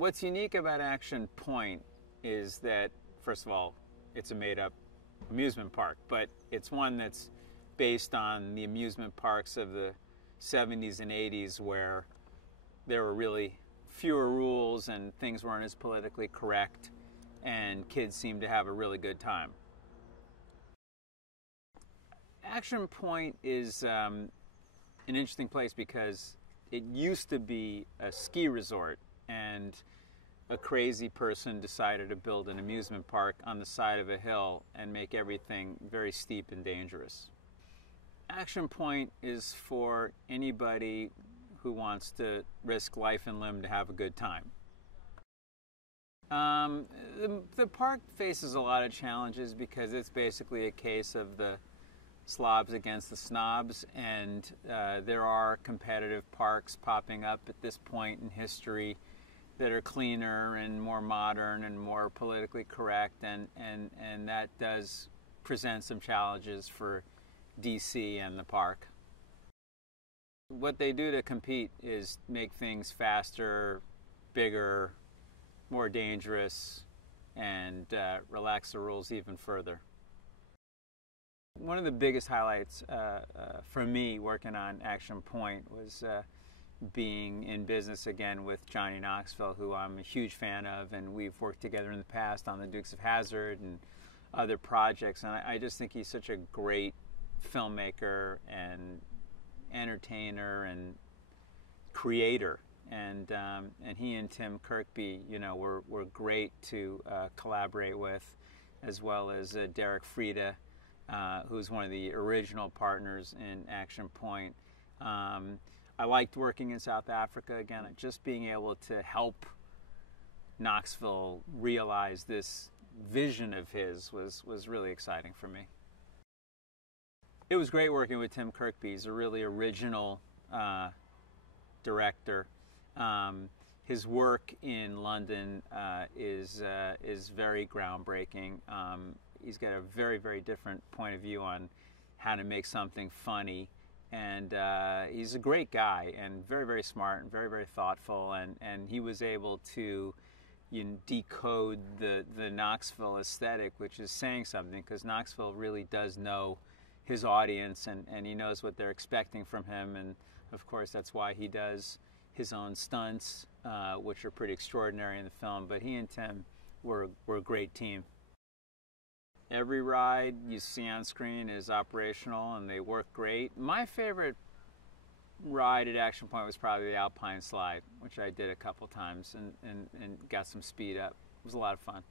What's unique about Action Point is that, first of all, it's a made-up amusement park, but it's one that's based on the amusement parks of the 70s and 80s, where there were really fewer rules and things weren't as politically correct, and kids seemed to have a really good time. Action Point is an interesting place because it used to be a ski resort, and a crazy person decided to build an amusement park on the side of a hill and make everything very steep and dangerous. Action Point is for anybody who wants to risk life and limb to have a good time. The park faces a lot of challenges because it's basically a case of the slobs against the snobs, and there are competitive parks popping up at this point in history that are cleaner and more modern and more politically correct, and that does present some challenges for DC and the park. What they do to compete is make things faster, bigger, more dangerous, and relax the rules even further. One of the biggest highlights for me working on Action Point was being in business again with Johnny Knoxville, who I'm a huge fan of, and we've worked together in the past on the Dukes of Hazzard and other projects, and I just think he's such a great filmmaker and entertainer and creator, and he and Tim Kirby, were great to collaborate with, as well as Derek Frieda, who's one of the original partners in Action Point. I liked working in South Africa again, just being able to help Knoxville realize this vision of his was really exciting for me. It was great working with Tim Kirby. He's a really original director. His work in London is very groundbreaking. He's got a very, very different point of view on how to make something funny. And he's a great guy and very, very smart and very, very thoughtful. And he was able to decode the Knoxville aesthetic, which is saying something, because Knoxville really does know his audience, and he knows what they're expecting from him. And of course, that's why he does his own stunts, which are pretty extraordinary in the film. But he and Tim were a great team. Every ride you see on screen is operational and they work great. My favorite ride at Action Point was probably the Alpine Slide, which I did a couple times and got some speed up. It was a lot of fun.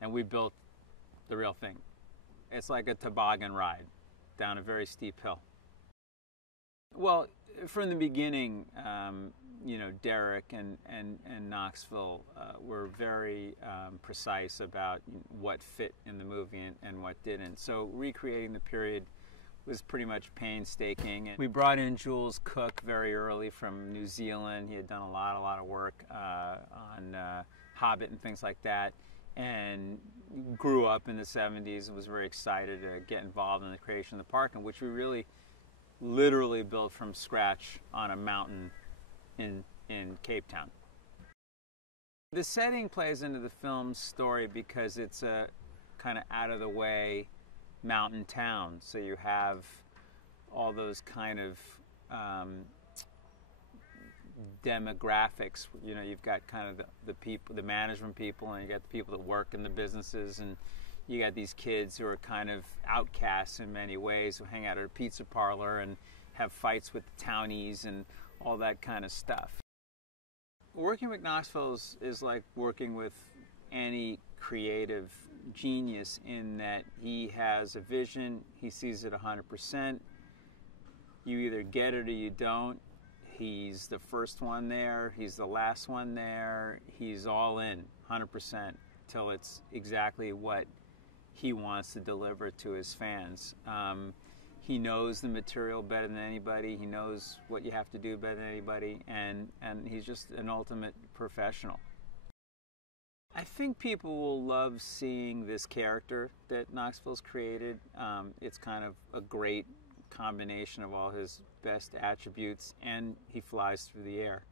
And we built the real thing. It's like a toboggan ride down a very steep hill. Well, from the beginning, Derek and Knoxville were very precise about what fit in the movie and what didn't. So recreating the period was pretty much painstaking. And we brought in Jules Cook very early from New Zealand. He had done a lot of work on Hobbit and things like that, and grew up in the 70s and was very excited to get involved in the creation of the park, in which we really literally built from scratch on a mountain in Cape Town. The setting plays into the film's story because it's a kind of out-of-the-way mountain town. So you have all those kind of demographics. You've got kind of the people, the management people, and you got the people that work in the businesses, and you got these kids who are kind of outcasts in many ways, who hang out at a pizza parlor and have fights with the townies and all that kind of stuff. Working with Knoxville is like working with any creative genius, in that he has a vision, he sees it 100%. You either get it or you don't. He's the first one there, he's the last one there, he's all in 100% till it's exactly what he wants to deliver to his fans. He knows the material better than anybody. He knows what you have to do better than anybody, and he's just an ultimate professional. I think people will love seeing this character that Knoxville's created. It's kind of a great combination of all his best attributes, and he flies through the air.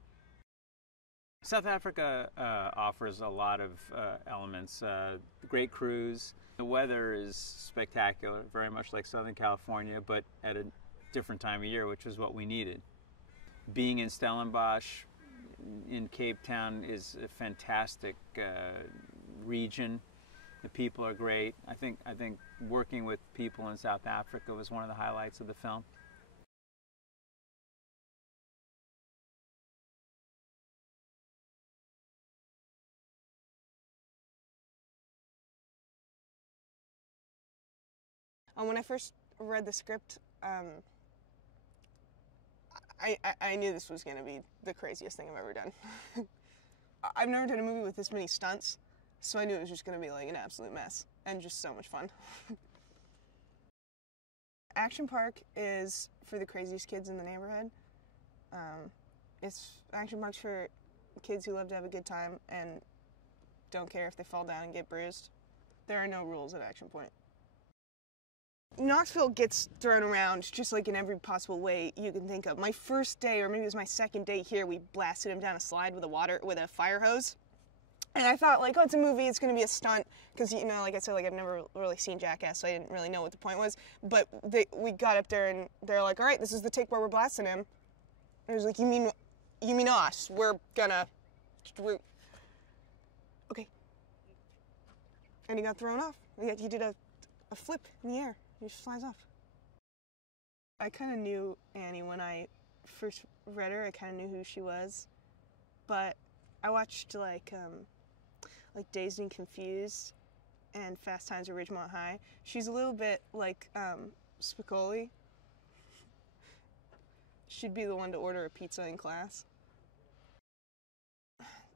South Africa offers a lot of elements. Great cruise. The weather is spectacular, very much like Southern California, but at a different time of year, which is what we needed. Being in Stellenbosch, in Cape Town, is a fantastic region. The people are great. I think working with people in South Africa was one of the highlights of the film. When I first read the script, I knew this was going to be the craziest thing I've ever done. I've never done a movie with this many stunts, so I knew it was just going to be like an absolute mess and just so much fun. Action Park is for the craziest kids in the neighborhood. Action Park's for kids who love to have a good time and don't care if they fall down and get bruised. There are no rules at Action Point. Knoxville gets thrown around just like in every possible way you can think of. My first day, or maybe it was my second day here, we blasted him down a slide with a fire hose. And I thought, like, oh, it's a movie, it's going to be a stunt, because, you know, like I said, like, I've never really seen Jackass, so I didn't really know what the point was. But we got up there, and they're like, all right, this is the take where we're blasting him. And I was like, you mean us? We're... Okay. And he got thrown off. He did a flip in the air. He just flies off. I kind of knew Annie when I first read her. I kind of knew who she was. But I watched, like Dazed and Confused and Fast Times at Ridgemont High. She's a little bit like Spicoli. She'd be the one to order a pizza in class.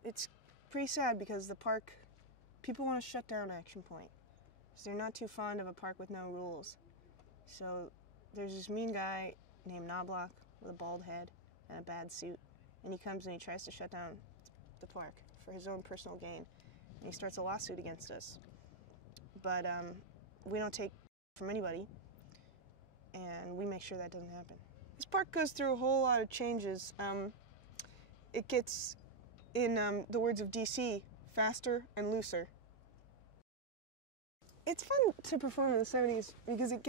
It's pretty sad because the park, people want to shut down Action Point. They're not too fond of a park with no rules. So there's this mean guy named Knoblach with a bald head and a bad suit. And he comes and he tries to shut down the park for his own personal gain. And he starts a lawsuit against us. But we don't take from anybody. And we make sure that doesn't happen. This park goes through a whole lot of changes. It gets, in the words of DC, faster and looser. It's fun to perform in the 70s because it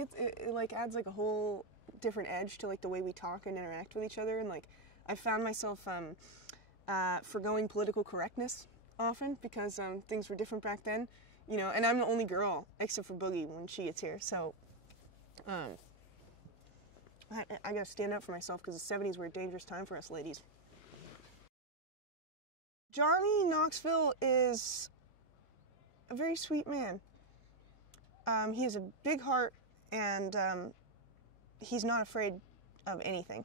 like adds like a whole different edge to like the way we talk and interact with each other, and like I found myself forgoing political correctness often because things were different back then, you know, and I'm the only girl except for Boogie when she gets here, so I gotta stand up for myself because the 70s were a dangerous time for us ladies. Johnny Knoxville is a very sweet man. He has a big heart, and he's not afraid of anything.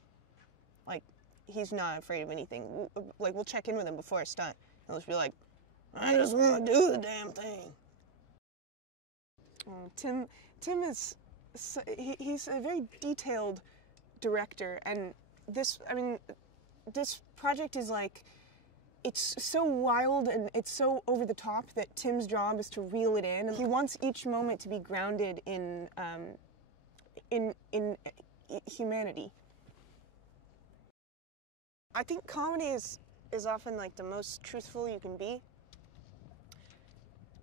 Like, he's not afraid of anything. We'll check in with him before a stunt. He'll just be like, I just want to do the damn thing. Tim is, he's a very detailed director, and this project is like, it's so wild and it's so over the top that Tim's job is to reel it in. He wants each moment to be grounded in humanity. I think comedy is often like the most truthful you can be.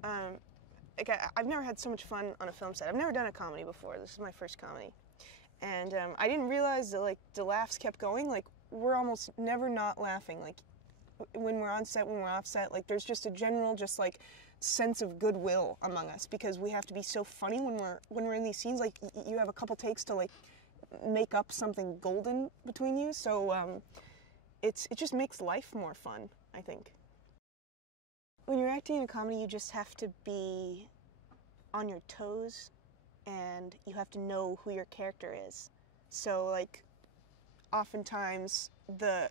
Like I've never had so much fun on a film set. I've never done a comedy before. This is my first comedy, and I didn't realize that like the laughs kept going. Like we're almost never not laughing. Like when we're on set, when we're off set, like there's just a general just like sense of goodwill among us because we have to be so funny when we're in these scenes. Like you have a couple takes to like make up something golden between you. So it just makes life more fun, I think. When you're acting in a comedy, you just have to be on your toes and you have to know who your character is. So like oftentimes the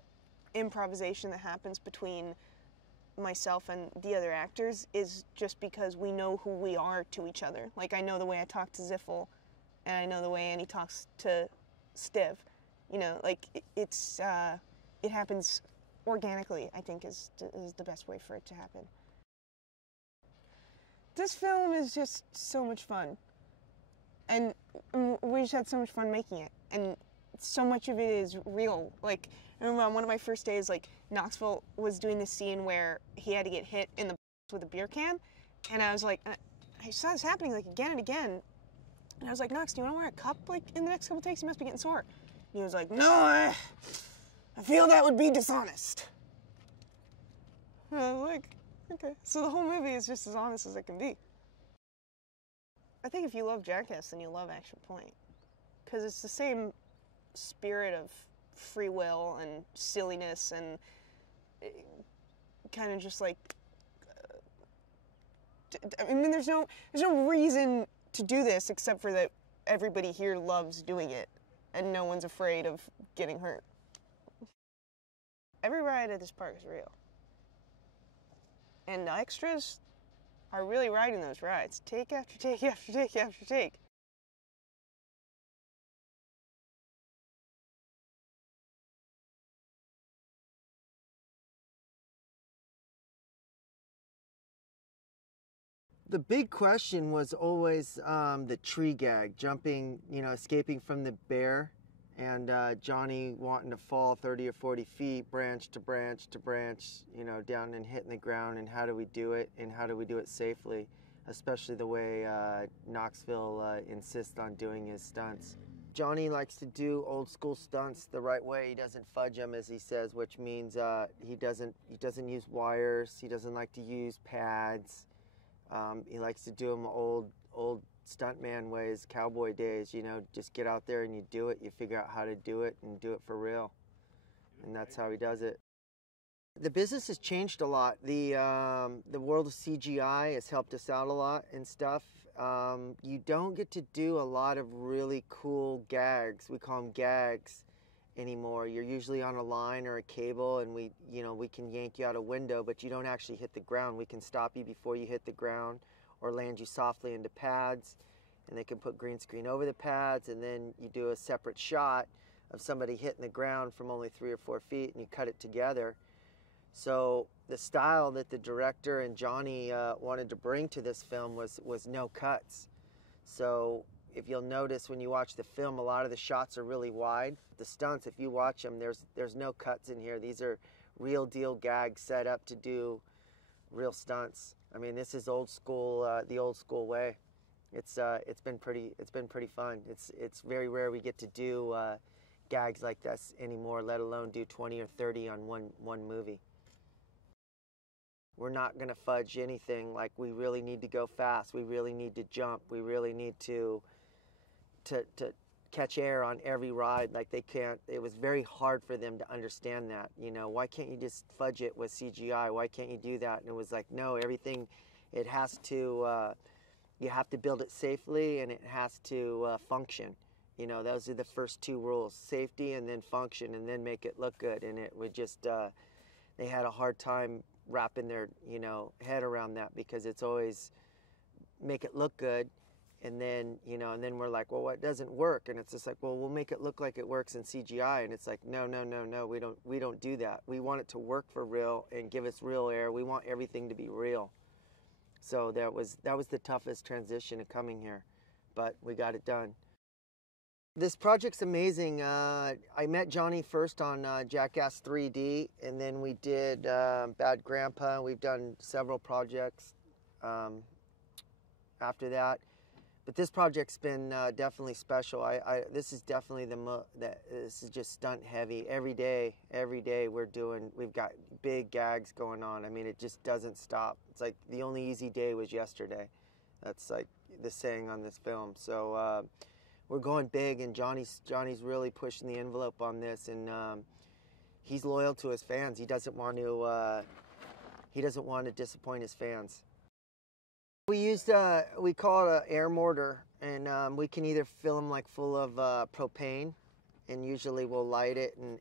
improvisation that happens between myself and the other actors is just because we know who we are to each other. Like I know the way I talk to Ziffel and I know the way Annie talks to Stiv. You know, like it happens organically, I think is the best way for it to happen. This film is just so much fun. And we just had so much fun making it. And so much of it is real. Like, I remember on one of my first days, like, Knoxville was doing this scene where he had to get hit in the with a beer can, and I was like, I saw this happening, like, again and again, and I was like, Knox, do you want to wear a cup, like, in the next couple takes? You must be getting sore. And he was like, no, I feel that would be dishonest. And I was like, okay. So the whole movie is just as honest as it can be. I think if you love Jackass, then you love Action Point, because it's the same spirit of free will and silliness and kind of just like, I mean, there's no reason to do this except for that everybody here loves doing it and no one's afraid of getting hurt. Every ride at this park is real. And the extras are really riding those rides, take after take after take after take. The big question was always the tree gag, jumping, you know, escaping from the bear, and Johnny wanting to fall 30 or 40 feet, branch to branch to branch, you know, down and hitting the ground, and how do we do it, and how do we do it safely, especially the way Knoxville insists on doing his stunts. Johnny likes to do old school stunts the right way. He doesn't fudge them, as he says, which means he doesn't use wires. He doesn't like to use pads. He likes to do them old stuntman ways, cowboy days, you know, just get out there and you do it, you figure out how to do it and do it for real. And that's how he does it. The business has changed a lot. The world of CGI has helped us out a lot and stuff. You don't get to do a lot of really cool gags. We call them gags anymore. You're usually on a line or a cable, and we can yank you out a window, but you don't actually hit the ground. We can stop you before you hit the ground or land you softly into pads, and they can put green screen over the pads, and then you do a separate shot of somebody hitting the ground from only 3 or 4 feet, and you cut it together. So the style that the director and Johnny wanted to bring to this film was no cuts. So if you'll notice when you watch the film, a lot of the shots are really wide. The stunts, if you watch them, there's no cuts in here. These are real deal gags set up to do real stunts. I mean, this is old school, the old school way. It's been pretty fun. It's very rare we get to do gags like this anymore, let alone do 20 or 30 on one movie. We're not going to fudge anything. Like, we really need to go fast. We really need to jump. We really need to catch air on every ride. Like, they can't. It was very hard for them to understand that. You know, why can't you just fudge it with CGI? Why can't you do that? And it was like, no, everything, it has to, you have to build it safely, and it has to function. You know, those are the first 2 rules: safety and then function, and then make it look good. And it would just, they had a hard time wrapping their, you know, head around that, because it's always make it look good, and then, you know, and then we're like, well, what doesn't work? And it's just like, well, we'll make it look like it works in CGI. And it's like, no, we don't do that. We want it to work for real and give us real air. We want everything to be real. So that was the toughest transition of coming here, but we got it done. This project's amazing. I met Johnny first on Jackass 3D, and then we did Bad Grandpa. We've done several projects after that. But this project's been definitely special. This is definitely this is just stunt heavy. Every day we've got big gags going on. I mean, it just doesn't stop. It's like the only easy day was yesterday. That's like the saying on this film. So we're going big, and Johnny's really pushing the envelope on this, and he's loyal to his fans. He doesn't want to disappoint his fans. We used we call it an air mortar, and we can either fill them like full of propane, and usually we'll light it, and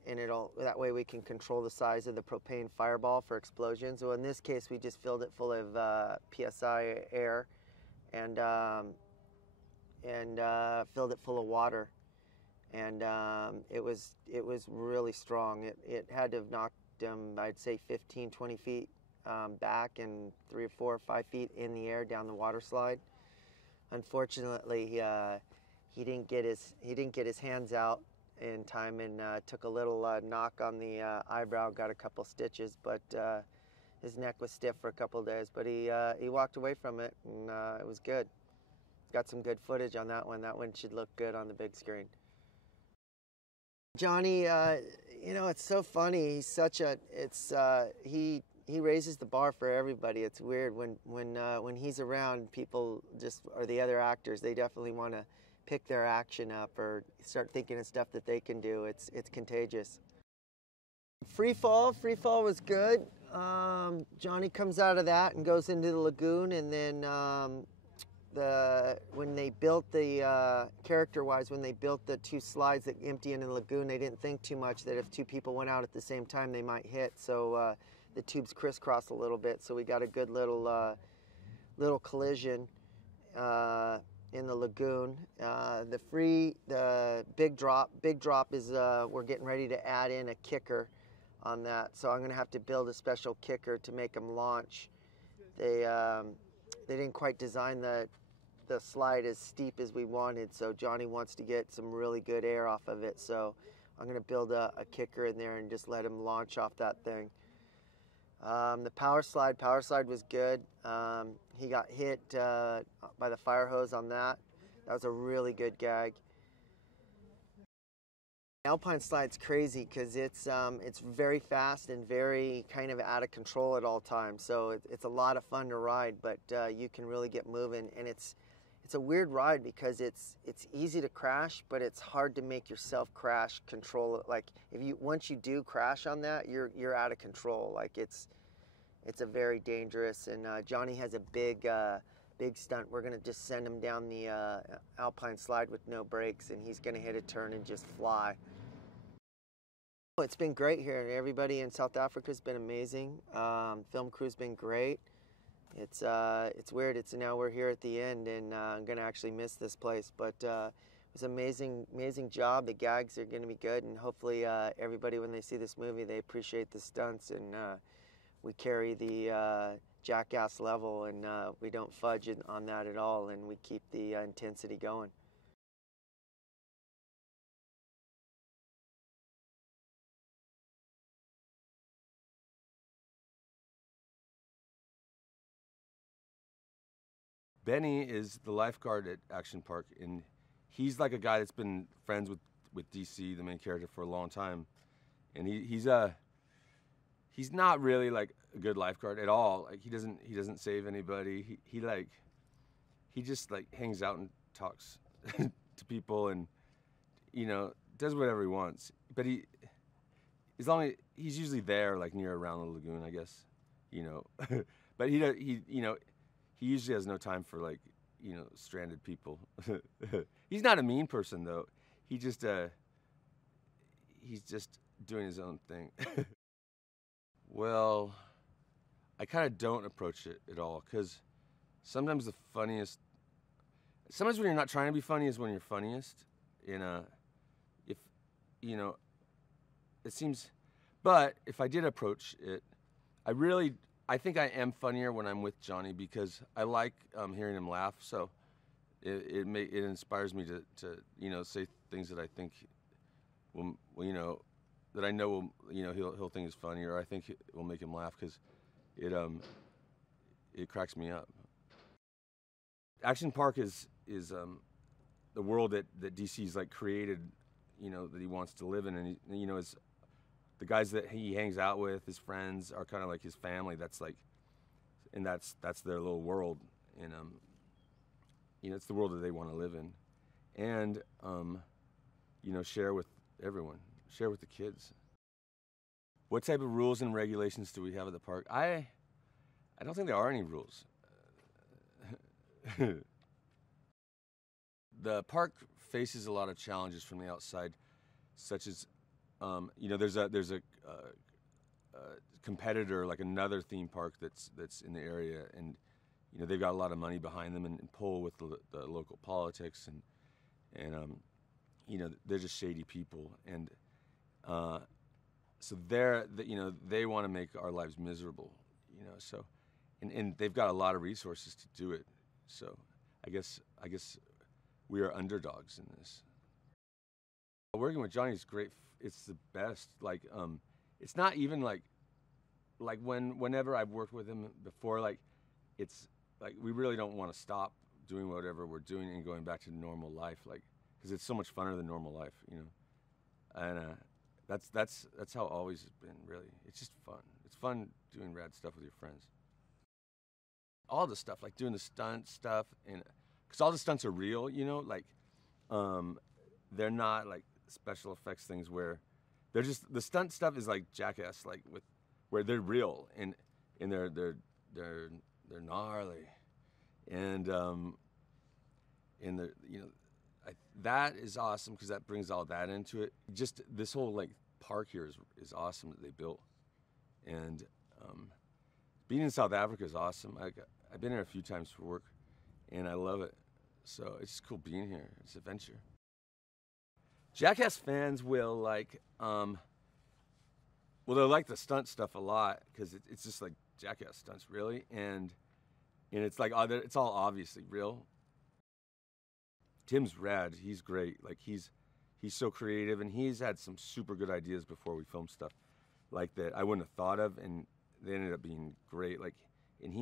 that way we can control the size of the propane fireball for explosions. So in this case, we just filled it full of PSI air, and filled it full of water, and it was really strong. It had to have knocked him, I'd say, 15, 20 feet back, and 3 or 4 or 5 feet in the air down the water slide. Unfortunately, he didn't get his hands out in time and took a little knock on the eyebrow, got a couple stitches, but his neck was stiff for a couple of days. But he walked away from it, and it was good. Got some good footage on that one. That one should look good on the big screen. Johnny, you know, it's so funny. He's such a, he raises the bar for everybody. It's weird when he's around, people just, or the other actors, they definitely want to pick their action up or start thinking of stuff that they can do. It's contagious. Free fall was good. Johnny comes out of that and goes into the lagoon, and then when they built the character-wise, when they built the two slides that empty into the lagoon, they didn't think too much that if two people went out at the same time, they might hit. So the tubes crisscross a little bit, so we got a good little collision in the lagoon. The big drop is we're getting ready to add in a kicker on that, so I'm going to have to build a special kicker to make them launch. They didn't quite design the slide as steep as we wanted, so Johnny wants to get some really good air off of it, so I'm going to build a kicker in there and just let him launch off that thing. The power slide was good. He got hit by the fire hose on that. That was a really good gag. Alpine slide's crazy because it's very fast and very kind of out of control at all times. So it's a lot of fun to ride, but you can really get moving, and it's a weird ride because it's easy to crash, but it's hard to make yourself crash control. Like once you do crash on that, you're out of control. Like it's a very dangerous. And Johnny has a big stunt. We're gonna just send him down the alpine slide with no brakes, and he's gonna hit a turn and just fly. It's been great here. Everybody in South Africa's been amazing. Film crew's been great. It's weird. Now we're here at the end, and I'm gonna actually miss this place. But it was an amazing job. The gags are gonna be good, and hopefully everybody, when they see this movie, they appreciate the stunts, and we carry the jackass level, and we don't fudge on that at all, and we keep the intensity going. Benny is the lifeguard at Action Park, and he's like a guy that's been friends with DC, the main character, for a long time. And he's not really like a good lifeguard at all. Like he doesn't save anybody. He just like hangs out and talks to people, and does whatever he wants. But he's usually there, like near around the lagoon, I guess. But he usually has no time for stranded people. He's not a mean person though. He's just doing his own thing. Well, I kind of don't approach it at all, because sometimes when you're not trying to be funny is when you're funniest. It seems, but if I did approach it, I think I am funnier when I'm with Johnny, because I like hearing him laugh. So it inspires me to say things that I think will that I know will he'll think is funny, or I think it will make him laugh, because it cracks me up. Action Park is the world that DC's like created, that he wants to live in, and is the guys that he hangs out with, his friends, are kind of like his family. That's their little world, and it's the world that they want to live in, and share with everyone, share with the kids. What type of rules and regulations do we have at the park? I don't think there are any rules. The park faces a lot of challenges from the outside, such as there's a competitor, like another theme park that's in the area, and they've got a lot of money behind them and pull with the local politics, and they're just shady people, and so they want to make our lives miserable, so and they've got a lot of resources to do it. So I guess we are underdogs in this. Working with Johnny is great. It's the best. Like, it's not even like whenever I've worked with him before, like, it's like we really don't want to stop doing whatever we're doing and going back to normal life, like, because it's so much funner than normal life, you know. And that's how it always has been, really. It's just fun. It's fun doing rad stuff with your friends. All the stuff, like doing the stunt stuff, and because all the stunts are real, you know, like, they're not like special effects things where they're just, the stunt stuff is like Jackass, like where they're real and they're gnarly, and they're, you know, that is awesome because that brings all that into it. Just this whole like park here is awesome that they built, and being in South Africa is awesome. I've been here a few times for work, and I love it. So it's just cool being here. It's an adventure. Jackass fans will like, well, they'll like the stunt stuff a lot because it's just like Jackass stunts, really, and it's like it's all obviously real. Tim's rad. He's great. Like he's so creative, and he's had some super good ideas before we filmed stuff like that I wouldn't have thought of, and they ended up being great. Like, and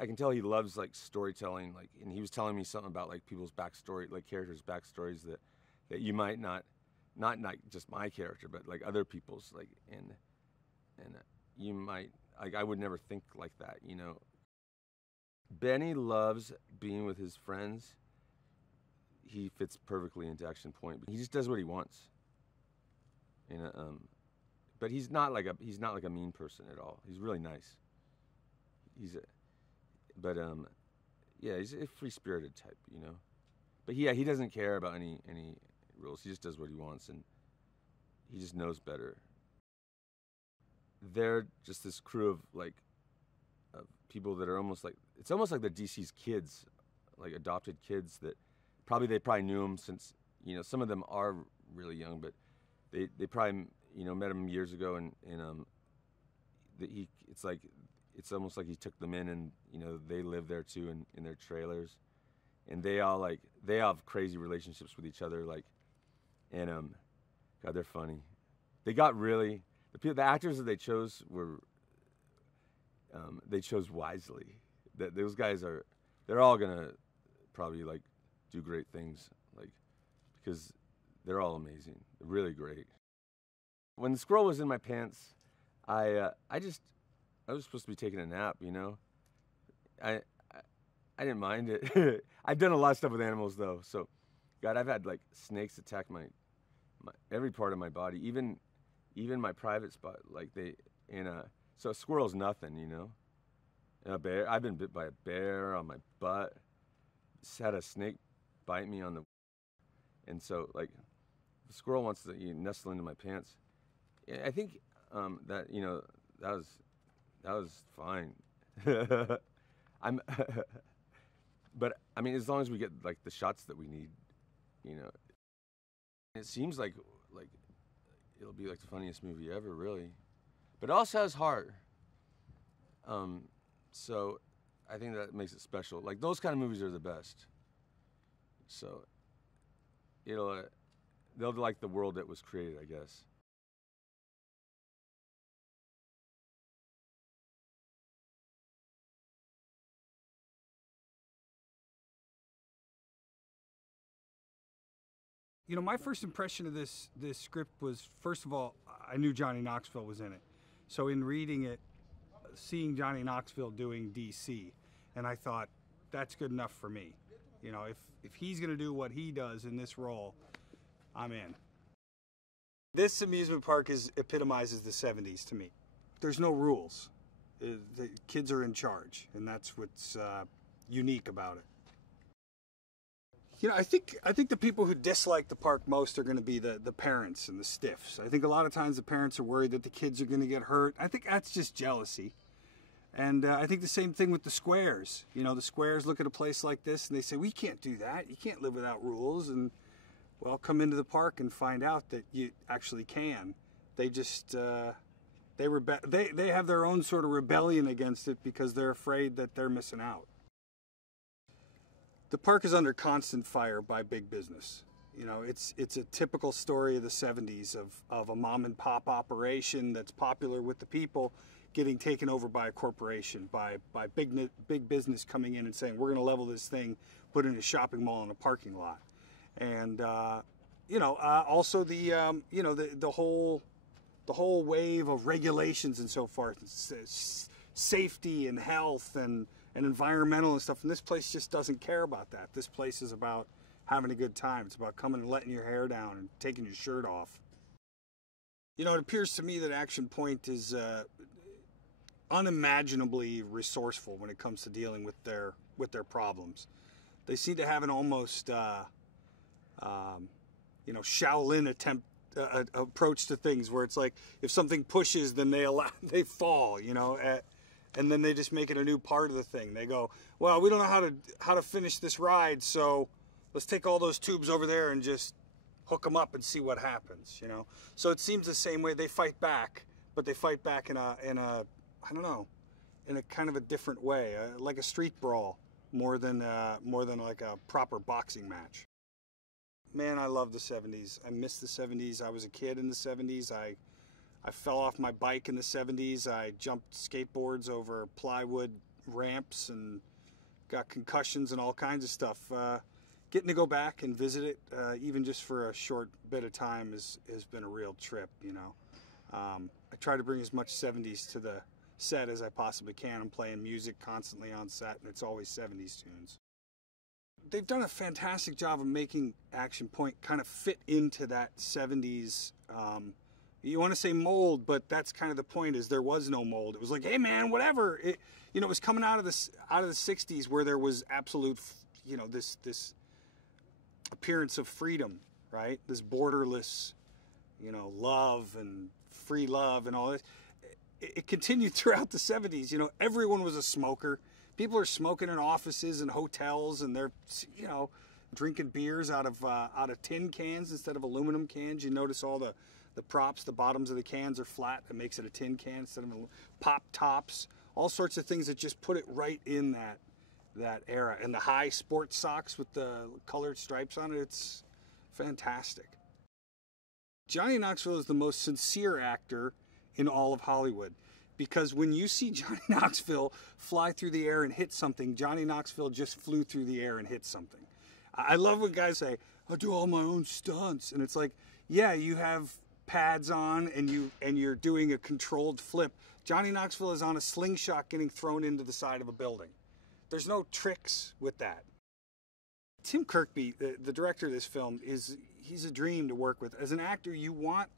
I can tell he loves like storytelling. Like, and he was telling me something about like people's backstory, like characters' backstories that you might not like just my character, but like other people's, like, and you might, like, I would never think like that, you know. Benny loves being with his friends. He fits perfectly into Action Point. He just does what he wants. And but he's not like a mean person at all. He's really nice. Yeah, he's a free-spirited type, you know. But he doesn't care about any rules. He just does what he wants, and he just knows better. They're just this crew of like people that are almost like, it's almost like the DC's kids, like adopted kids that they probably knew him since, you know, some of them are really young, but they probably, you know, met him years ago, and it's almost like he took them in, and, you know, they live there too in their trailers, and they have crazy relationships with each other, like, and God, they're funny. They got really, the actors that they chose they chose wisely. Those guys they're all gonna probably like do great things, like, because they're all amazing. They're really great. When the squirrel was in my pants, I was supposed to be taking a nap, you know. I didn't mind it. I've done a lot of stuff with animals though, so God, I've had like snakes attack my every part of my body, even my private spot. Like so a squirrel's nothing, you know. And a bear, I've been bit by a bear on my butt. Just had a snake bite me on the, and so like the squirrel wants to nestle into my pants. I think that, you know, that was fine. But I mean, as long as we get like the shots that we need, you know. It seems like it'll be like the funniest movie ever, really. But it also has heart. So I think that makes it special. Like, those kind of movies are the best. So they'll like the world that was created, I guess. You know, my first impression of this script was, first of all, I knew Johnny Knoxville was in it. So in reading it, seeing Johnny Knoxville doing DC, and I thought, that's good enough for me. You know, if he's going to do what he does in this role, I'm in. This amusement park epitomizes the 70s to me. There's no rules. The kids are in charge, and that's what's unique about it. You know, I think the people who dislike the park most are going to be the parents and the stiffs. I think a lot of times the parents are worried that the kids are going to get hurt. I think that's just jealousy. And I think the same thing with the squares. You know, the squares look at a place like this and they say, we can't do that. You can't live without rules. And, well, come into the park and find out that you actually can. They just, they have their own sort of rebellion against it because they're afraid that they're missing out. The park is under constant fire by big business. You know, it's a typical story of the 70s of a mom and pop operation that's popular with the people getting taken over by a corporation, by big business coming in and saying, we're going to level this thing, put it in a shopping mall in a parking lot. And, you know, also the, you know, the whole wave of regulations and so forth, safety and health and environmental and stuff. And this place just doesn't care about that. This place is about having a good time. It's about coming and letting your hair down and taking your shirt off. You know, it appears to me that Action Point is unimaginably resourceful when it comes to dealing with their problems. They seem to have an almost, you know, Shaolin approach to things, where it's like if something pushes, then they fall. You know, and then they just make it a new part of the thing. They go, well, we don't know how to finish this ride, so let's take all those tubes over there and just hook them up and see what happens, you know? So it seems the same way. They fight back, but they fight back in a I don't know, in a kind of a different way, like a street brawl, more than like a proper boxing match. Man, I love the 70s. I miss the 70s. I was a kid in the 70s. I fell off my bike in the 70s. I jumped skateboards over plywood ramps and got concussions and all kinds of stuff. Getting to go back and visit it, even just for a short bit of time, has been a real trip, you know. I try to bring as much 70s to the set as I possibly can. I'm playing music constantly on set, and it's always 70s tunes. They've done a fantastic job of making Action Point kind of fit into that 70s, you want to say mold, but that's kind of the point, is there was no mold. It was like, hey man, whatever. It, you know, it was coming out of the 60s, where there was absolute, you know, this appearance of freedom, right? This borderless, you know, love and free love and all this. It continued throughout the 70s. You know, everyone was a smoker. People are smoking in offices and hotels, and they're, you know, drinking beers out of tin cans instead of aluminum cans. You notice all the props, the bottoms of the cans are flat. That makes it a tin can instead of pop tops. All sorts of things that just put it right in that era. And the high sports socks with the colored stripes on it, it's fantastic. Johnny Knoxville is the most sincere actor in all of Hollywood, because when you see Johnny Knoxville fly through the air and hit something, Johnny Knoxville just flew through the air and hit something. I love when guys say, I do all my own stunts, and it's like, yeah, you have pads on and you're doing a controlled flip. Johnny Knoxville is on a slingshot getting thrown into the side of a building. There's no tricks with that. Tim Kirby, the director of this film, he's a dream to work with. As an actor, you want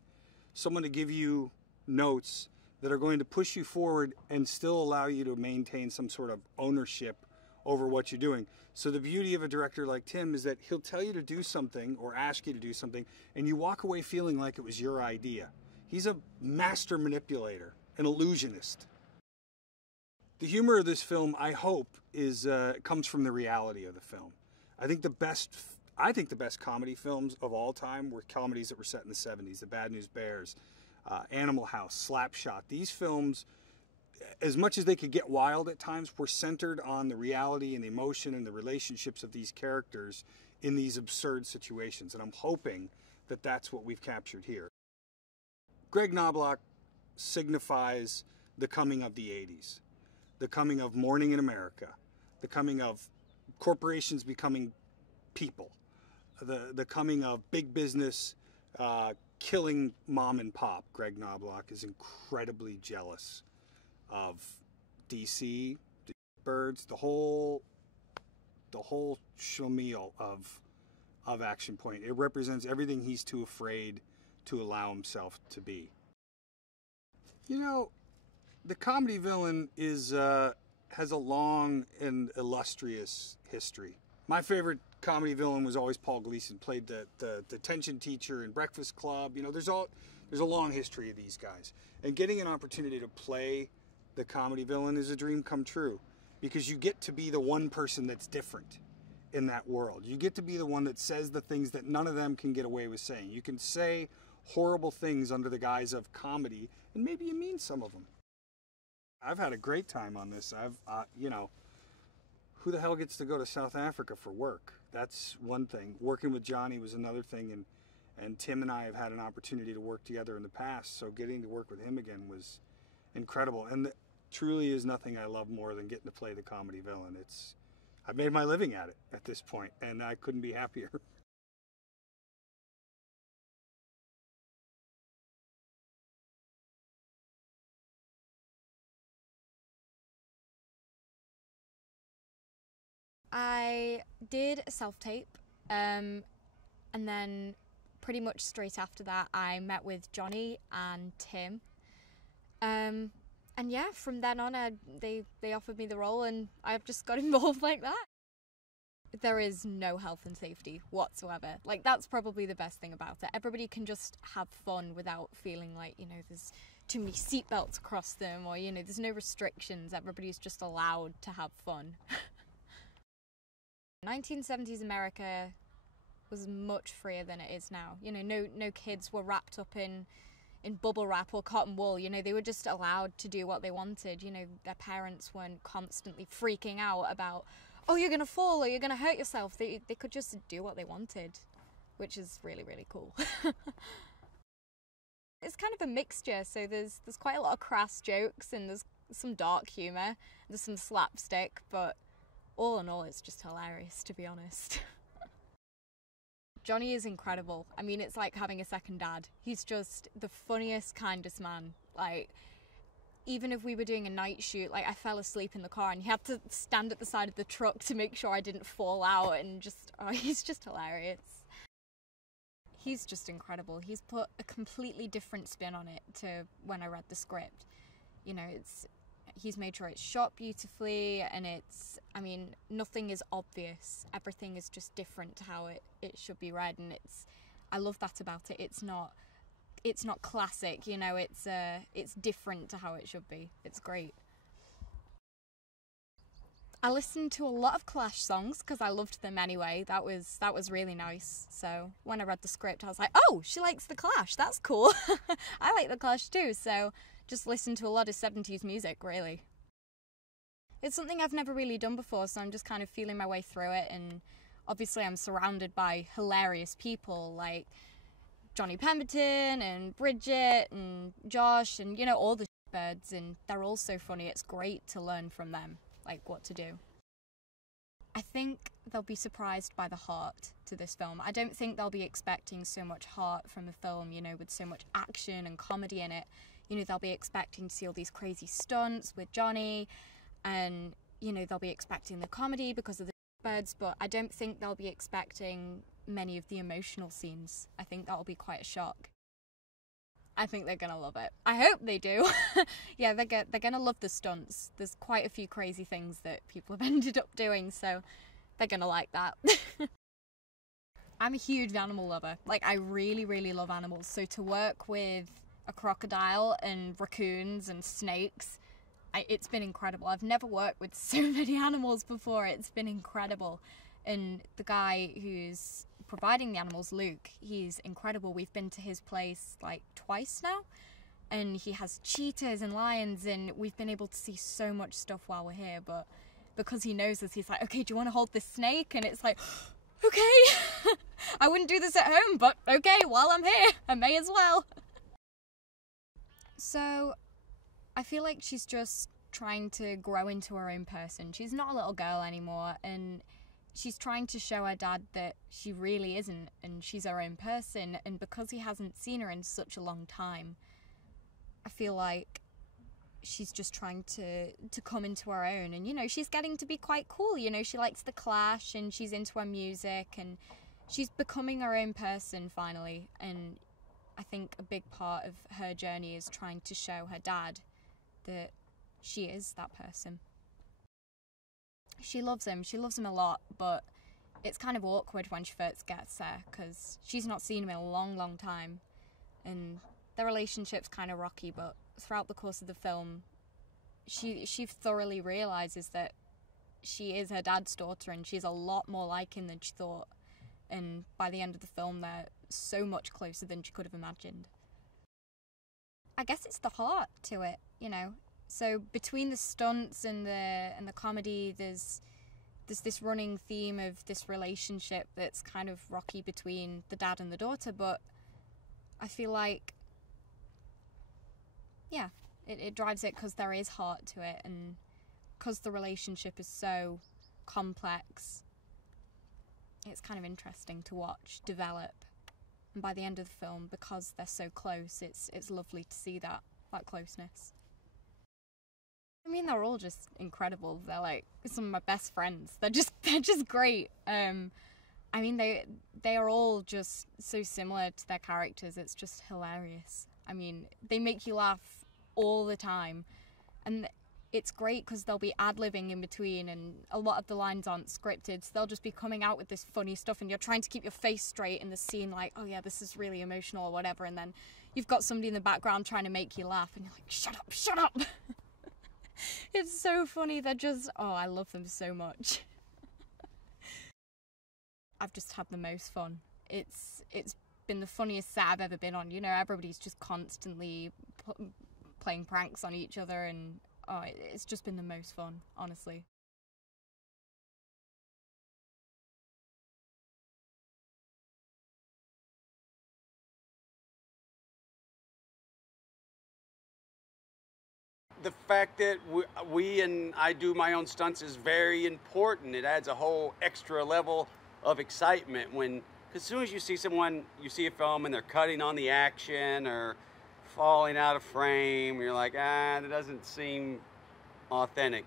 someone to give you notes that are going to push you forward and still allow you to maintain some sort of ownership over what you're doing. So the beauty of a director like Tim is that he'll tell you to do something or ask you to do something, and you walk away feeling like it was your idea. He's a master manipulator, an illusionist. The humor of this film, I hope, comes from the reality of the film. I think the best comedy films of all time were comedies that were set in the 70s. The Bad News Bears, Animal House, Slapshot. These films, as much as they could get wild at times, were centered on the reality and the emotion and the relationships of these characters in these absurd situations. And I'm hoping that that's what we've captured here. Greg Knoblach signifies the coming of the 80s, the coming of morning in America, the coming of corporations becoming people, the coming of big business killing mom and pop. Greg Knoblach is incredibly jealous of DC, the birds, the whole schlemiel of Action Point. It represents everything he's too afraid to allow himself to be. You know, the comedy villain has a long and illustrious history. My favorite comedy villain was always Paul Gleason. Played the detention teacher in Breakfast Club. You know, there's a long history of these guys, and getting an opportunity to play the comedy villain is a dream come true, because you get to be the one person that's different in that world. You get to be the one that says the things that none of them can get away with saying. You can say horrible things under the guise of comedy, and maybe you mean some of them. I've had a great time on this. You know, who the hell gets to go to South Africa for work? That's one thing. Working with Johnny was another thing, and Tim and I have had an opportunity to work together in the past, so getting to work with him again was incredible. And truly is nothing I love more than getting to play the comedy villain. I've made my living at it at this point, and I couldn't be happier. I did a self-tape, and then pretty much straight after that I met with Johnny and Tim. And yeah, from then on they offered me the role and I've just got involved like that. There is no health and safety whatsoever. Like, that's probably the best thing about it. Everybody can just have fun without feeling like, you know, there's too many seatbelts across them, or, you know, there's no restrictions. Everybody's just allowed to have fun. 1970s America was much freer than it is now. You know, no kids were wrapped up in bubble wrap or cotton wool. You know, they were just allowed to do what they wanted. You know, their parents weren't constantly freaking out about, oh, you're gonna fall or you're gonna hurt yourself. They could just do what they wanted, which is really, really cool. It's kind of a mixture, so there's quite a lot of crass jokes and there's some dark humour, there's some slapstick, but all in all, it's just hilarious, to be honest. Johnny is incredible. I mean, it's like having a second dad. He's just the funniest, kindest man. Like, even if we were doing a night shoot, like, I fell asleep in the car and he had to stand at the side of the truck to make sure I didn't fall out, and just, oh, he's just hilarious. He's just incredible. He's put a completely different spin on it to when I read the script. You know, he's made sure it's shot beautifully, and I mean, nothing is obvious. Everything is just different to how it should be read, and I love that about it. It's not classic, you know, it's different to how it should be. It's great. I listened to a lot of Clash songs because I loved them anyway. That was really nice. So when I read the script, I was like, oh, she likes the Clash. That's cool. I like the Clash too. So just listen to a lot of 70s music, really. It's something I've never really done before, so I'm just kind of feeling my way through it, and obviously I'm surrounded by hilarious people like Johnny Pemberton and Brigette and Josh and, you know, all the birds, and they're all so funny. It's great to learn from them, like, what to do. I think they'll be surprised by the heart to this film. I don't think they'll be expecting so much heart from a film, you know, with so much action and comedy in it. You know, they'll be expecting to see all these crazy stunts with Johnny, and, you know, they'll be expecting the comedy because of the birds, but I don't think they'll be expecting many of the emotional scenes. I think that'll be quite a shock. I think they're gonna love it. I hope they do. Yeah, they're gonna love the stunts. There's quite a few crazy things that people have ended up doing, so they're gonna like that. I'm a huge animal lover. Like, I really, really love animals, so to work with a crocodile and raccoons and snakes, it's been incredible. I've never worked with so many animals before. It's been incredible. And the guy who's providing the animals, Luke, he's incredible. We've been to his place like twice now, and he has cheetahs and lions, and we've been able to see so much stuff while we're here. But because he knows us, he's like, okay, do you want to hold this snake? And it's like, okay. I wouldn't do this at home, but okay, while I'm here, I may as well. So I feel like she's just trying to grow into her own person. She's not a little girl anymore, and she's trying to show her dad that she really isn't, and she's her own person. And because he hasn't seen her in such a long time, I feel like she's just trying to come into her own. And, you know, she's getting to be quite cool. You know, she likes the Clash, and she's into her music, and she's becoming her own person finally. And I think a big part of her journey is trying to show her dad that she is that person. She loves him a lot, but it's kind of awkward when she first gets there because she's not seen him in a long, long time, and their relationship's kind of rocky. But throughout the course of the film, she thoroughly realizes that she is her dad's daughter, and she's a lot more like him than she thought. And by the end of the film, they're so much closer than she could have imagined. I guess it's the heart to it, you know. So between the stunts and the comedy, there's there's this running theme of this relationship that's kind of rocky between the dad and the daughter, but I feel like, yeah, it drives it because there is heart to it, and because the relationship is so complex, it's kind of interesting to watch develop. And by the end of the film, because they're so close, it's lovely to see that closeness. I mean, they're all just incredible. They're like some of my best friends. They're just great. I mean, they are all just so similar to their characters. It's just hilarious. I mean, they make you laugh all the time, and it's great because they'll be ad-libbing in between, and a lot of the lines aren't scripted, so they'll just be coming out with this funny stuff, and you're trying to keep your face straight in the scene, like, oh yeah, this is really emotional or whatever, and then you've got somebody in the background trying to make you laugh, and you're like, shut up. It's so funny. They're just, oh, I love them so much. I've just had the most fun. It's been the funniest set I've ever been on. You know, everybody's just constantly playing pranks on each other, and oh, it's just been the most fun, honestly. The fact that we and I do my own stunts is very important. It adds a whole extra level of excitement when, because as soon as you see someone, you see a film and they're cutting on the action or falling out of frame, you're like, that doesn't seem authentic.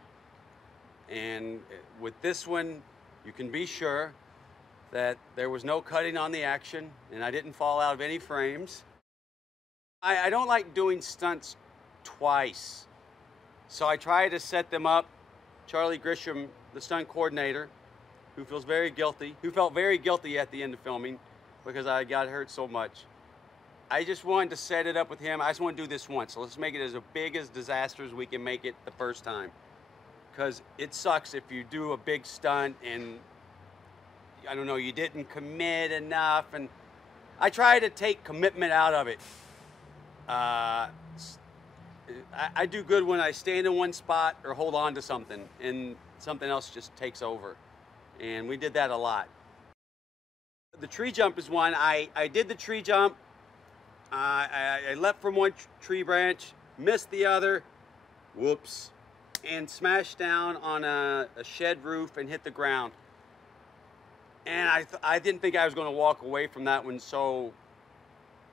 And with this one, you can be sure that there was no cutting on the action and I didn't fall out of any frames. I don't like doing stunts twice. So I try to set them up. Charlie Grisham, the stunt coordinator, who felt very guilty at the end of filming because I got hurt so much. I just wanted to set it up with him. I just want to do this once. So let's make it as a big as disaster as we can make it the first time. Because it sucks if you do a big stunt and, I don't know, you didn't commit enough. And I try to take commitment out of it. I do good when I stand in one spot or hold on to something and something else just takes over. And we did that a lot. The tree jump is one. I did the tree jump. I leapt from one tree branch, missed the other, whoops, and smashed down on a shed roof and hit the ground. And I didn't think I was going to walk away from that one so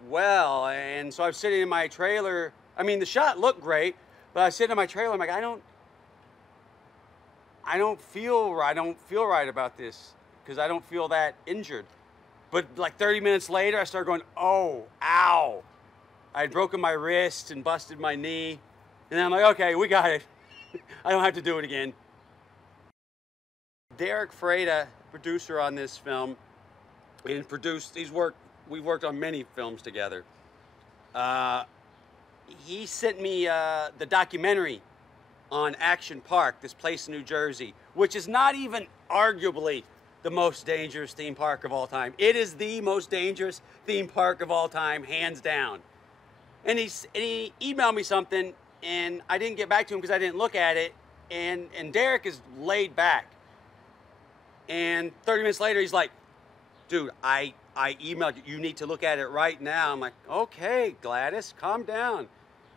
well. And so I was sitting in my trailer. I mean, the shot looked great, but I sit in my trailer. I'm like, I don't feel right about this because I don't feel that injured. But like 30 minutes later, I started going, oh, ow. I had broken my wrist and busted my knee. And I'm like, okay, we got it. I don't have to do it again. Derek Freda, producer on this film, and we've worked on many films together. He sent me the documentary on Action Park, this place in New Jersey, which is not even arguably the most dangerous theme park of all time. It is the most dangerous theme park of all time, hands down. And he emailed me something, and I didn't get back to him because I didn't look at it, and Derek is laid back. And 30 minutes later, he's like, dude, I emailed you. You need to look at it right now. I'm like, okay, Gladys, calm down.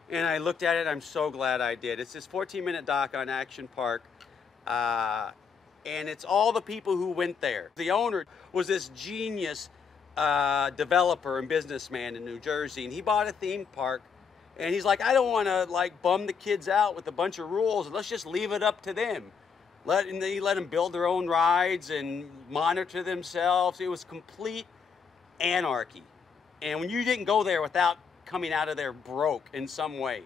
And I looked at it. I'm so glad I did. It's this 14-minute doc on Action Park. And it's all the people who went there. The owner was this genius developer and businessman in New Jersey. And he bought a theme park. And he's like, I don't want to like bum the kids out with a bunch of rules. Let's just leave it up to them. And he let them build their own rides and monitor themselves. It was complete anarchy. And when you didn't go there without coming out of there broke in some way.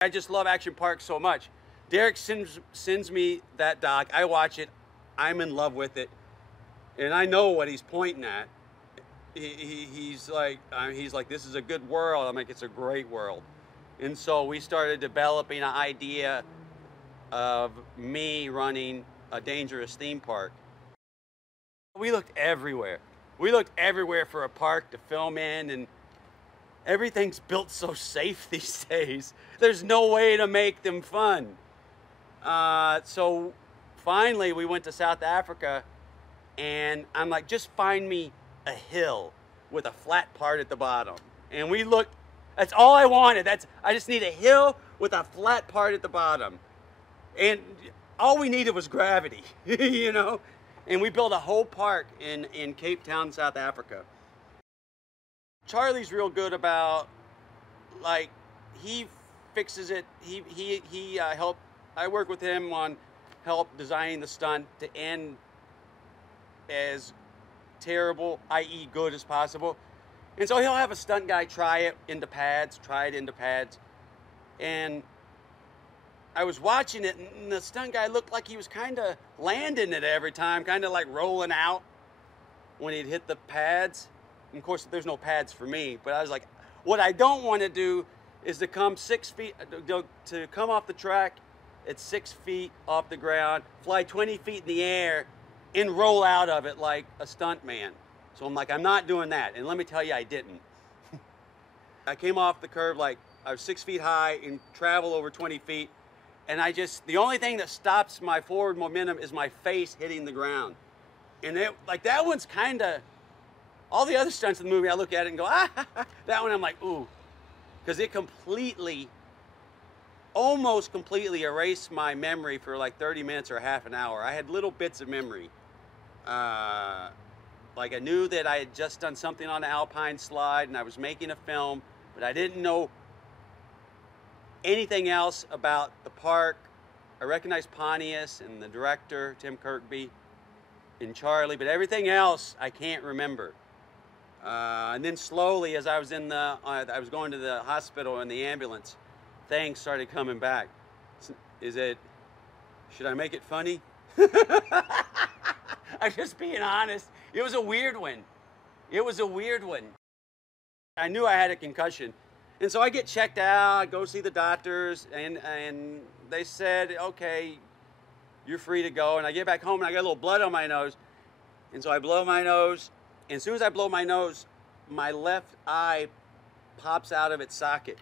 I just love Action Park so much. Derek sends me that doc. I watch it. I'm in love with it. And I know what he's pointing at. He's like, this is a good world. I'm like, it's a great world. And so we started developing an idea of me running a dangerous theme park. We looked everywhere. We looked everywhere for a park to film in, and everything's built so safe these days. There's no way to make them fun. So finally we went to South Africa, and I'm like, just find me a hill with a flat part at the bottom. And we looked, that's all I wanted. I just need a hill with a flat part at the bottom. And all we needed was gravity, you know? And we built a whole park in Cape Town, South Africa. Charlie's real good about, like, he fixes it. He helped, I work with him on help designing the stunt to end as terrible, i.e. good as possible. And so he'll have a stunt guy try it into pads. And I was watching it, and the stunt guy looked like he was kind of landing it every time, kind of like rolling out when he'd hit the pads. And of course, there's no pads for me, but I was like, what I don't want to do is to come 6 feet, to come off the track at 6 feet off the ground, fly 20 feet in the air, and roll out of it like a stunt man. So I'm like, I'm not doing that. And let me tell you, I didn't. I came off the curb like I was 6 feet high and travel over 20 feet. And the only thing that stops my forward momentum is my face hitting the ground. And that one's kind of, all the other stunts in the movie, I look at it and go, ah, that one I'm like, ooh. Because it almost completely erased my memory for like 30 minutes or half an hour. I had little bits of memory. Like I knew that I had just done something on the Alpine slide and I was making a film, but I didn't know anything else about the park. I recognized Pontius and the director, Tim Kirby, and Charlie, but everything else I can't remember. And then slowly, as I was I was going to the hospital in the ambulance, things started coming back. Should I make it funny? I'm just being honest. It was a weird one. I knew I had a concussion. And so I get checked out, go see the doctors, and they said, okay, you're free to go. And I get back home and I got a little blood on my nose. And so I blow my nose. And as soon as I blow my nose, my left eye pops out of its socket.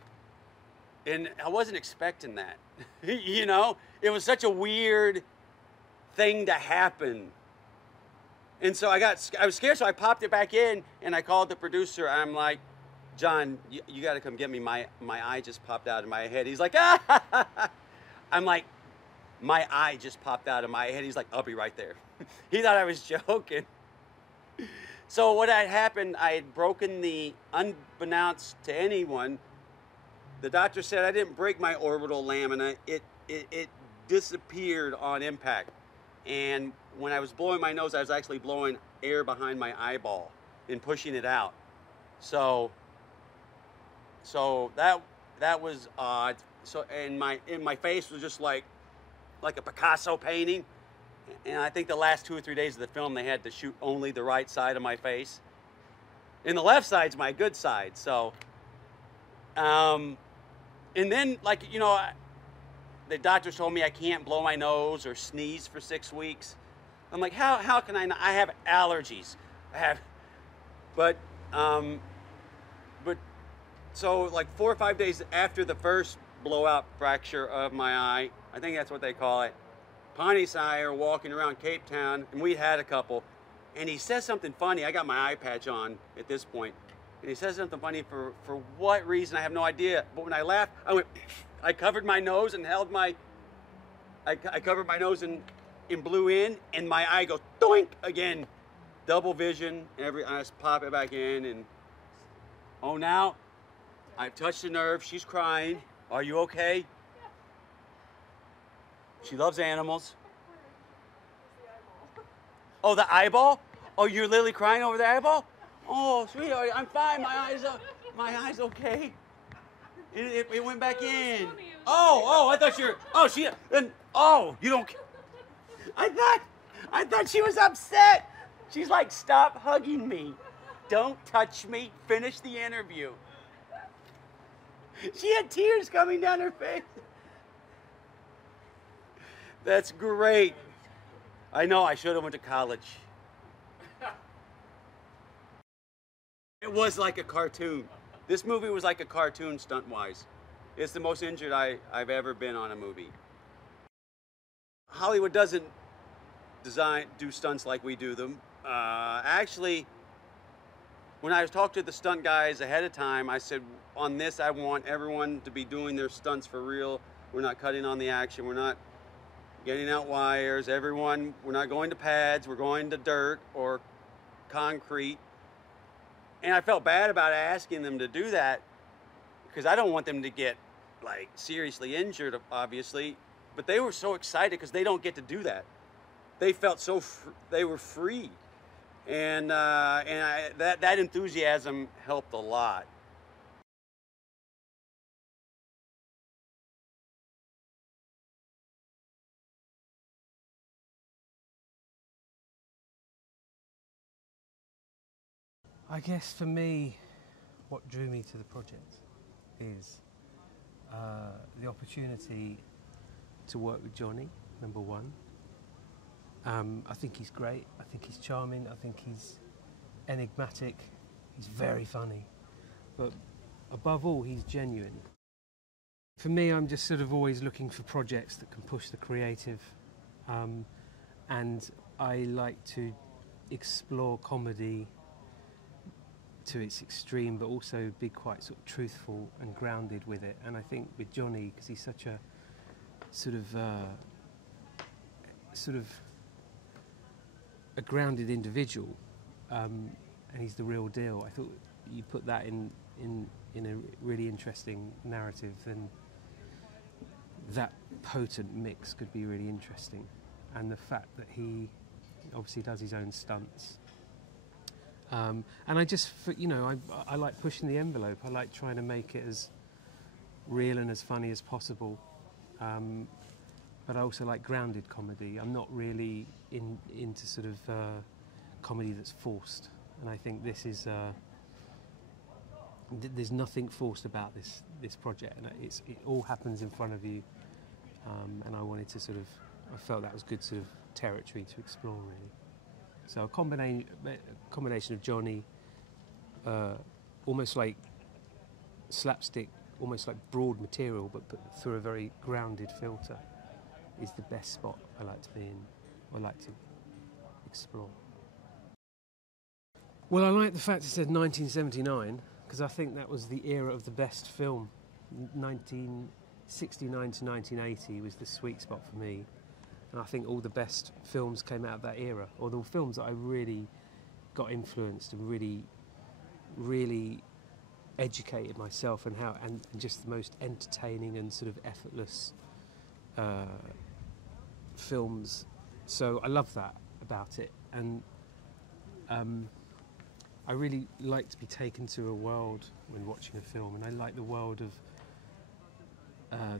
And I wasn't expecting that. You know, it was such a weird thing to happen. And so I was scared, so I popped it back in and I called the producer. I'm like, John, you got to come get me. My eye just popped out of my head. He's like, ah! I'm like, my eye just popped out of my head. He's like, I'll be right there. He thought I was joking. So what had happened, I had broken unbeknownst to anyone, the doctor said I didn't break my orbital lamina. It disappeared on impact. And when I was blowing my nose, I was actually blowing air behind my eyeball and pushing it out. So that was odd. So and my face was just like a Picasso painting. And I think the last 2 or 3 days of the film, they had to shoot only the right side of my face. And the left side's my good side. So, and then, like, you know, the doctors told me I can't blow my nose or sneeze for 6 weeks. I'm like, how can I not? I have allergies. But so like 4 or 5 days after the first blowout fracture of my eye, I think that's what they call it, Pontius and I are walking around Cape Town, and we had a couple, and he says something funny. I got my eye patch on at this point, and he says something funny for what reason, I have no idea. But when I laughed, I covered my nose and I covered my nose and blew in, and my eye goes doink again, double vision. I just pop it back in, and oh, now I've touched the nerve. She's crying. Are you okay? She loves animals. Oh, the eyeball? Oh, you're literally crying over the eyeball? Oh, sweetheart, I'm fine. My eye's okay. It went back in. Oh, I thought you were. Oh, you don't. I thought she was upset. She's like, stop hugging me. Don't touch me. Finish the interview. She had tears coming down her face. That's great. I know, I should have went to college. It was like a cartoon. This movie was like a cartoon stunt-wise. It's the most injured I've ever been on a movie. Hollywood doesn't do stunts like we do them. Actually, when I was talking to the stunt guys ahead of time, I said, on this, I want everyone to be doing their stunts for real. We're not cutting on the action. We're not getting out wires. Everyone, we're not going to pads. We're going to dirt or concrete. And I felt bad about asking them to do that because I don't want them to get like seriously injured, obviously. But they were so excited because they don't get to do that. They felt they were free. And that enthusiasm helped a lot. I guess for me, what drew me to the project is the opportunity to work with Johnny, number one. I think he's great, I think he's charming, I think he's enigmatic, he's very funny, but above all, he's genuine. For me, I'm just sort of always looking for projects that can push the creative, and I like to explore comedy to its extreme, but also be quite sort of truthful and grounded with it. And I think with Johnny, because he's such a sort of a grounded individual, and he's the real deal. I thought you put that in a really interesting narrative, and that potent mix could be really interesting. And the fact that he obviously does his own stunts. And I just, you know, I like pushing the envelope. I like trying to make it as real and as funny as possible. But I also like grounded comedy. I'm not really into sort of comedy that's forced. And I think this is, there's nothing forced about this project. And it all happens in front of you. And I wanted to sort of, I felt that was good sort of territory to explore, really. So a combination of Johnny, almost like slapstick, almost like broad material, but through a very grounded filter, is the best spot I like to be in, or like to explore. Well, I like the fact it said 1979, because I think that was the era of the best film. 1969 to 1980 was the sweet spot for me. And I think all the best films came out of that era, or the films that I really got influenced and really, really educated myself and just the most entertaining and sort of effortless films. So I love that about it, and I really like to be taken to a world when watching a film, and I like the world of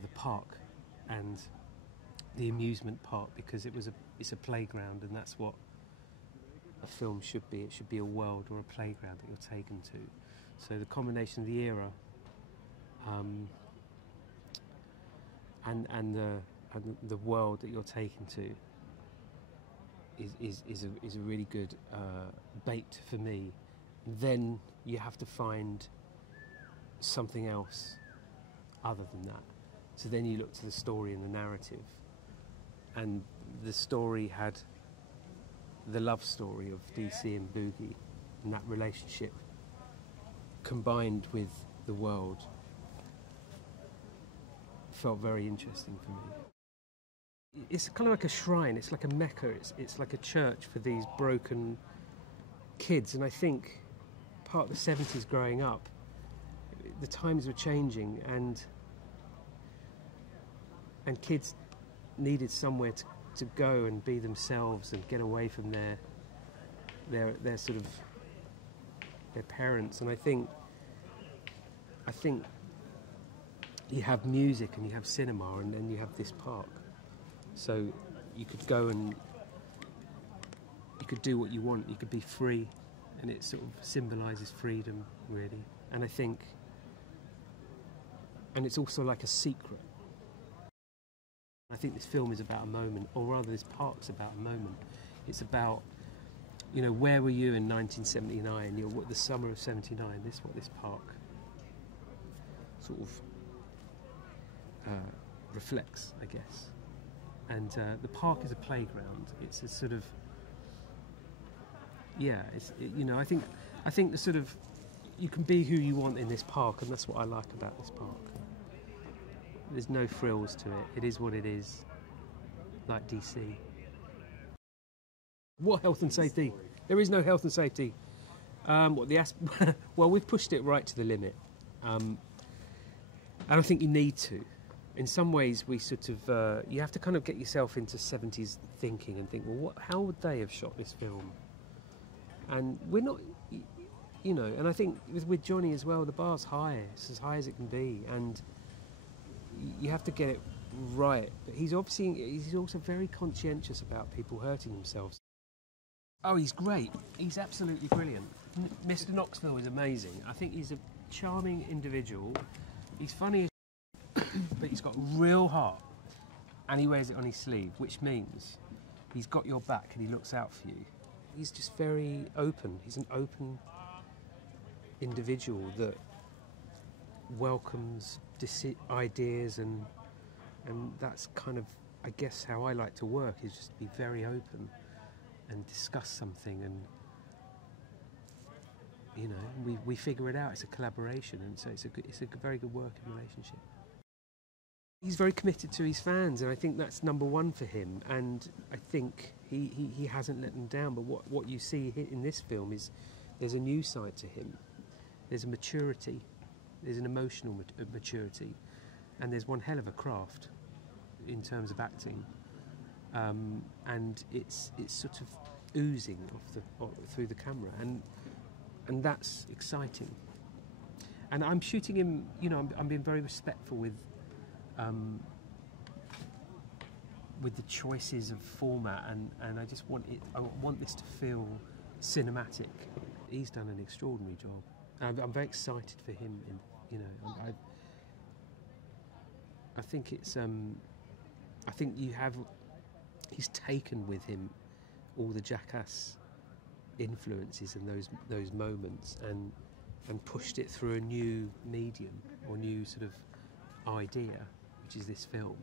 the park and the amusement park, because it's a playground, and that's what a film should be. It should be a world or a playground that you're taken to. So the combination of the era and the world that you're taken to is a really good bait for me. Then you have to find something else other than that. So then you look to the story and the narrative. And the story had the love story of DC and Boogie, and that relationship combined with the world felt very interesting for me. It's kind of like a shrine, it's like a mecca, it's like a church for these broken kids. And I think part of the 70s growing up, the times were changing, and kids needed somewhere to go and be themselves and get away from their sort of their parents. And I think you have music and you have cinema, and then you have this park, so you could go and you could do what you want, you could be free, and it sort of symbolises freedom, really. And I think, and it's also like a secret. I think this film is about a moment, or rather this park's about a moment. It's about, you know, where were you in 1979? You know, the summer of '79. This is what this park sort of reflects, I guess. And the park is a playground. It's a sort of, yeah, you know, I think the sort of, you can be who you want in this park, and that's what I like about this park. There's no frills to it. It is what it is, like DC. What health and safety? There is no health and safety. Well, we've pushed it right to the limit. I don't think you need to. In some ways, we sort of, you have to kind of get yourself into 70s thinking and think, well, how would they have shot this film? And we're not, you know, and I think with Johnny as well, the bar's high. It's as high as it can be, and you have to get it right. But he's also very conscientious about people hurting themselves. Oh, he's great. He's absolutely brilliant. Mr. Knoxville is amazing. I think he's a charming individual. He's funny as but he's got real heart, and he wears it on his sleeve, which means he's got your back and he looks out for you. He's just very open. He's an open individual that welcomes ideas, and that's kind of, I guess, how I like to work, is just be very open and discuss something, and you know, we figure it out. It's a collaboration, and so it's a very good working relationship. He's very committed to his fans, and I think that's number one for him, and I think he hasn't let them down. But what you see in this film is there's a new side to him. There's a maturity, there's an emotional maturity, and there's one hell of a craft in terms of acting, and it's sort of oozing through the camera, and that's exciting. And I'm shooting him, you know, I'm being very respectful with the choices of format, and I just want I want this to feel cinematic. He's done an extraordinary job. I'm very excited for him. You know, I think it's I think he's taken with him all the Jackass influences and those moments, and pushed it through a new medium or new sort of idea, which is this film.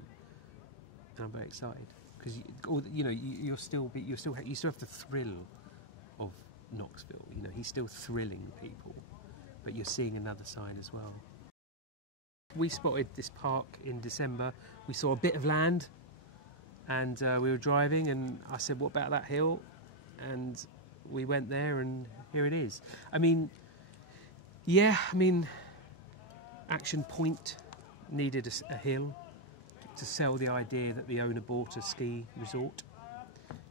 And I'm very excited because you know you still have the thrill of Knoxville. You know, he's still thrilling people, but you're seeing another side as well. We spotted this park in December. We saw a bit of land, and we were driving, and I said, "What about that hill?" And we went there, and here it is. I mean, yeah, Action Point needed a hill to sell the idea that the owner bought a ski resort,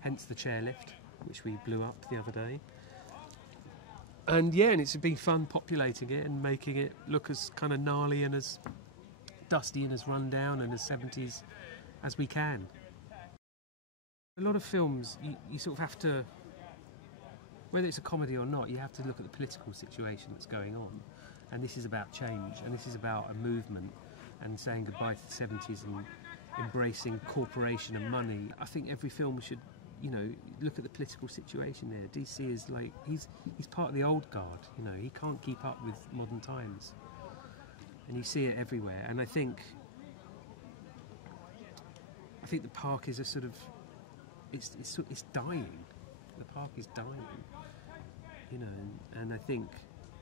hence the chairlift, which we blew up the other day. And yeah, and it's been fun populating it and making it look as kind of gnarly and as dusty and as run down and as 70s as we can. A lot of films, you sort of have to, whether it's a comedy or not, you have to look at the political situation that's going on. And this is about change, and this is about a movement and saying goodbye to the 70s and embracing corporation and money. I think every film should, you know, look at the political situation there. DC is like, he's part of the old guard, you know, he can't keep up with modern times. And you see it everywhere. And I think the park is a sort of, it's dying. The park is dying, you know, and I think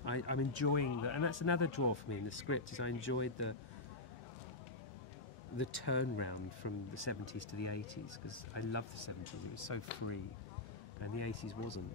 I'm enjoying that, and that's another draw for me in the script, is I enjoyed the turnaround from the 70s to the 80s, because I love the 70s. It was so free, and the 80s wasn't.